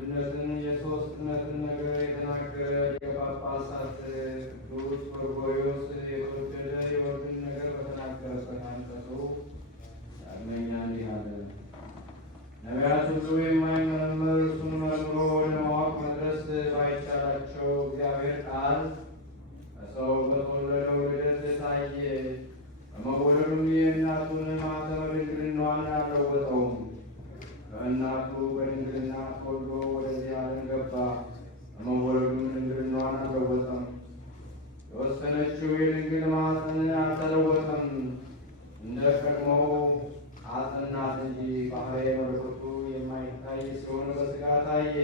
አንድነትን የሦስትነትን ነገር የተናገረ ሊቀ ጳጳሳት ቅዱስ ጎርጎርዮስ የተወደደ የወልድን ነገር በተናገረበት አንቀጹ ዳግመኛ እንዲህ አለ። ነቢያት ሁሉ የማይመረመር እርሱን መርምሮ ለማወቅ መድረስ ባይቻላቸው እግዚአብሔር ቃል ከሰው በተወለደው ልደት ታየ። በመወለዱም የእናቱን ማኅተመ ድንግልናዋን አልለወጠውም። በእናቱ በድንግልና ተወልዶ ወደዚህ ዓለም ገባ። በመወለዱም ድንግልናዋን አልለወጠም። የወሰነችው የድንግል ማኅፀን አልተለወጠም። እንደ ቀድሞው አጸናት እንጂ ባሕርየ መለኮቱ የማይታይ ሲሆን በሥጋ ታየ።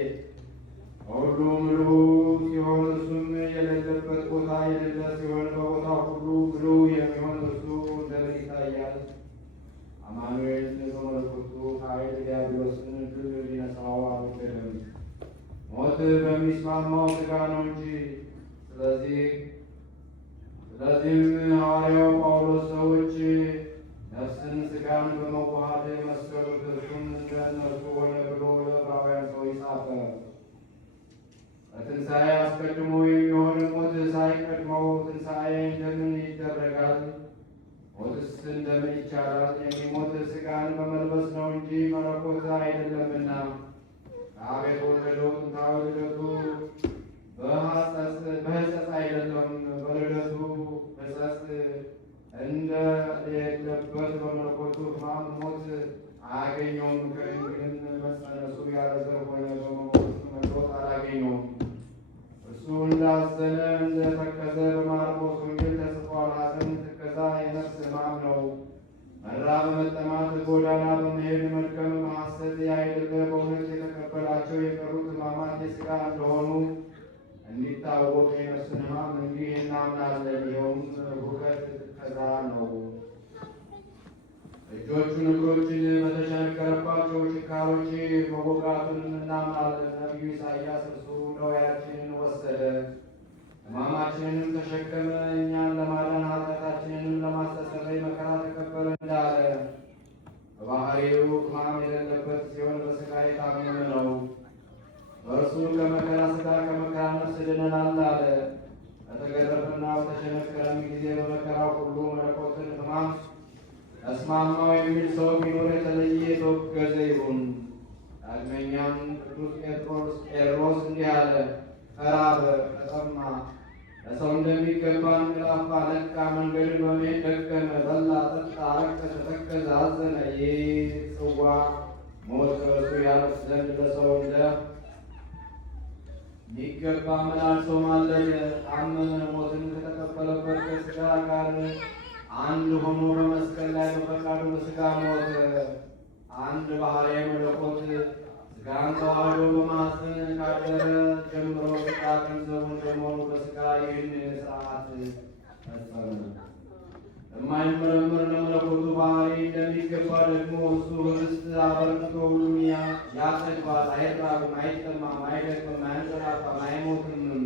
በሁሉ ምሉ ሲሆን እርሱም የሌለበት ቦታ የሌለ ሲሆን በቦታው ሁሉ ምሉ የሚሆን እርሱ እንደምን ይታያል? አማኑኤል በመለኮቱ ኃይል ዲያብሎስን ድል ሊነሳው አልወደደም። ሞት በሚስማማው ሥጋ ነው እንጂ። ስለዚህም ሐዋርያው ጳውሎስ ሰዎች ነፍስን ሥጋን በመዋሃድ መሰሉት፣ እርሱም እንደ እነርሱ ሆነ ብሎ ለዕብራውያን ሰዎች ጻፈ። ከትንሣኤ አስቀድሞ የሚሆን ሞት ሳይቀድመው ትንሣኤ እንደምን ይደረጋል? ሞትስ እንደምን ይቻላል? የሚሞት ሥጋን በመልበስ ነው እንጂ መለኮት አይደለምና። ከአብ የተወለደው ጥንታዊ ልደቱ በሕፀፅ አይደለም። በልደቱ ሕፀፅ እንደሌለበት በመለኮቱ ሕማም ሞት አያገኘውም። ከድንግል መጸነሱ ያለ ዘር ሆነ፣ በመሞቱ መለወጥ አላገኘውም። እርሱ እንዳዘነ እንደተከዘ በማርቆስ ወንጌል ተጽፏል። ሐዘን ትከዛ የነፍስ ሕማም ነው። መራብ መጠማት፣ ጎዳና በመሄድ መድከም፣ በሐሰት ያይደለ በእውነት የተቀበላቸው የቀሩት ሕማማት የሥጋ እንደሆኑ እንዲታወቅ የነፍስን ሕማም እንዲህ እናምናለን። ይኸውም ሁከት ትከዛ ነው። እጆቹን እግሮችን በተቸነከረባቸው ችካሮች መወጋቱን እናምናለን። ነቢዩ ኢሳይያስ እርሱ ደዌያችንን ወሰደ ሕማማችንንም ተሸከመ፣ እኛን ለማዳን ኃጢአታችንንም ለማስተስረይ መከራ ተቀበለ እንዳለ በባሕርዩ ሕማም የሌለበት ሲሆን በሥጋ የታመመ ነው። በእርሱ ከመከራ ሥጋ ከመከራ ነፍስ ድነናል አለ። በተገረፈና በተቸነከረም ጊዜ በመከራው ሁሉ መለኮትን ሕማም ተስማማው የሚል ሰው ቢኖር የተለየ የተወገዘ ይሁን። ዳግመኛም ቅዱስ ቄርሎስ እንዲህ አለ። ተራበ፣ ተጠማ፣ ለሰው እንደሚገባ እንቅላፋ፣ ነቃ፣ መንገድን በመሄድ ደከመ፣ በላ፣ ጠጣ፣ አለቀሰ፣ ተከዘ፣ አዘነ። ይህ ጽዋ ሞት ከእርሱ ያልፍ ዘንድ ለሰው እንደሚገባ መላልሶ ማለደ። ታመመ፣ ሞትን ከተቀበለበት ከሥጋ ጋር አንድ ሆኖ በመስቀል ላይ በፈቃዱ በሥጋ ሞተ። አንድ ባሕርየ መለኮት ሥጋን ተዋህዶ በማኅፀን ካደረ ጀምሮ ሥጋ ገንዘቡ እንደመሆኑ በሥጋ ይህን ሥርዓት ፈጸመ። የማይመረመር ለመለኮቱ ባሕርይ እንደሚገባ ደግሞ እሱ ኅብስት አበርክቶ ሁሉን ያጠግባል። አይራብም፣ አይጠማም፣ አይደክምም፣ አያንቀላፋም፣ አይሞትምም፣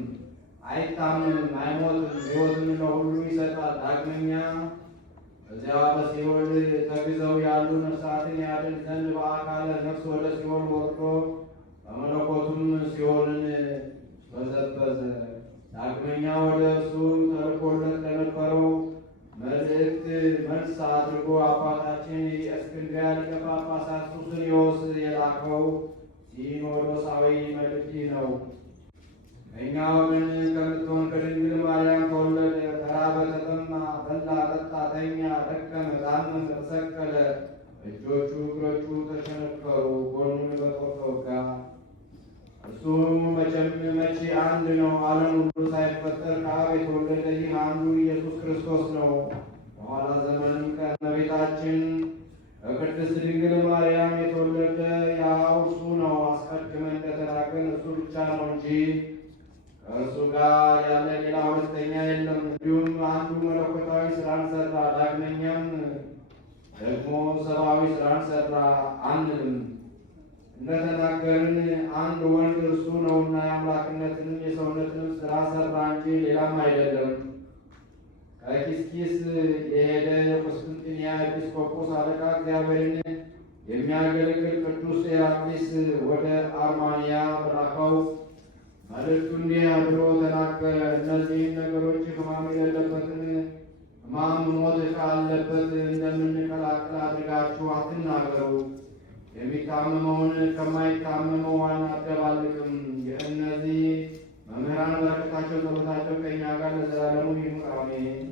አይታመምም፣ አይሞትም። ሕይወትን ለሁሉ ይሰጣል። ዳግመኛ በዚያ በሲኦል ተግዘው ያሉ ነፍሳትን ያድን ዘንድ በአካለ ነፍስ ወደ ሲኦል ወርዶ በመለኮቱም ሲኦልን በዘበዘ። ዳግመኛ ወደ እርሱ ተልኮለት ለነበረው መልእክት መልስ አድርጎ አባታችን የእስክንድርያ ሊቀ ጳጳሳት ሱስንዮስ የላከው ሲኖዶሳዊ መልእክት ነው። ከእኛ ወገን ከምትሆን ከድንግል ማርያም ተወለደ። ተራበ፣ ተጠማ፣ በላ፣ ጠጣ፣ ተኛ፣ ደከመ፣ ታመመ፣ ተሰቀለ። እጆቹ እግሮቹ ተቸነከሩ፣ ጎኑን በጦር ተወጋ። እርሱ መቼ አንድ ነው። ዓለም ሁሉ ሳይፈጠር ከአብ የተወለደ ይህ አንዱ ኢየሱስ ክርስቶስ ነው። በኋላ ዘመንም ከእመቤታችን በቅድስት ድንግል ማርያም የተወለደ ያው እርሱ ነው። አስቀድመን እንደተናገርን እርሱ ብቻ ነው እንጂ ከእርሱ ጋር ያለ ሌላ ሁለተኛ የለም። እንዲሁም አንዱ መለኮታዊ ሥራን ሠራ፣ ዳግመኛም ደግሞ ሰብአዊ ሥራን ሠራ አንልም። እንደተናገርን አንድ ወንድ እርሱ ነውና የአምላክነትንም የሰውነትንም ሥራ ሠራ እንጂ ሌላም አይደለም። ከኪስኪስ የሄደ የቁስጥንጥንያ ኤጲስቆጶስ አለቃ እግዚአብሔርን የሚያገለግል ቅዱስ ኤራቅሊስ ወደ አርማንያ በላከው መልእክቱ እንዲህ ብሎ ተናገረ። እነዚህን ነገሮች ሕማም የሌለበትን ሕማም ሞት ካለበት እንደምንቀላቅል አድርጋችሁ አትናገሩ። የሚታመመውን ከማይታመመው አናደባልቅም። የእነዚህ መምህራን በረከታቸው ጸሎታቸው ከእኛ ጋር ለዘላለሙ ይኑር አሜን።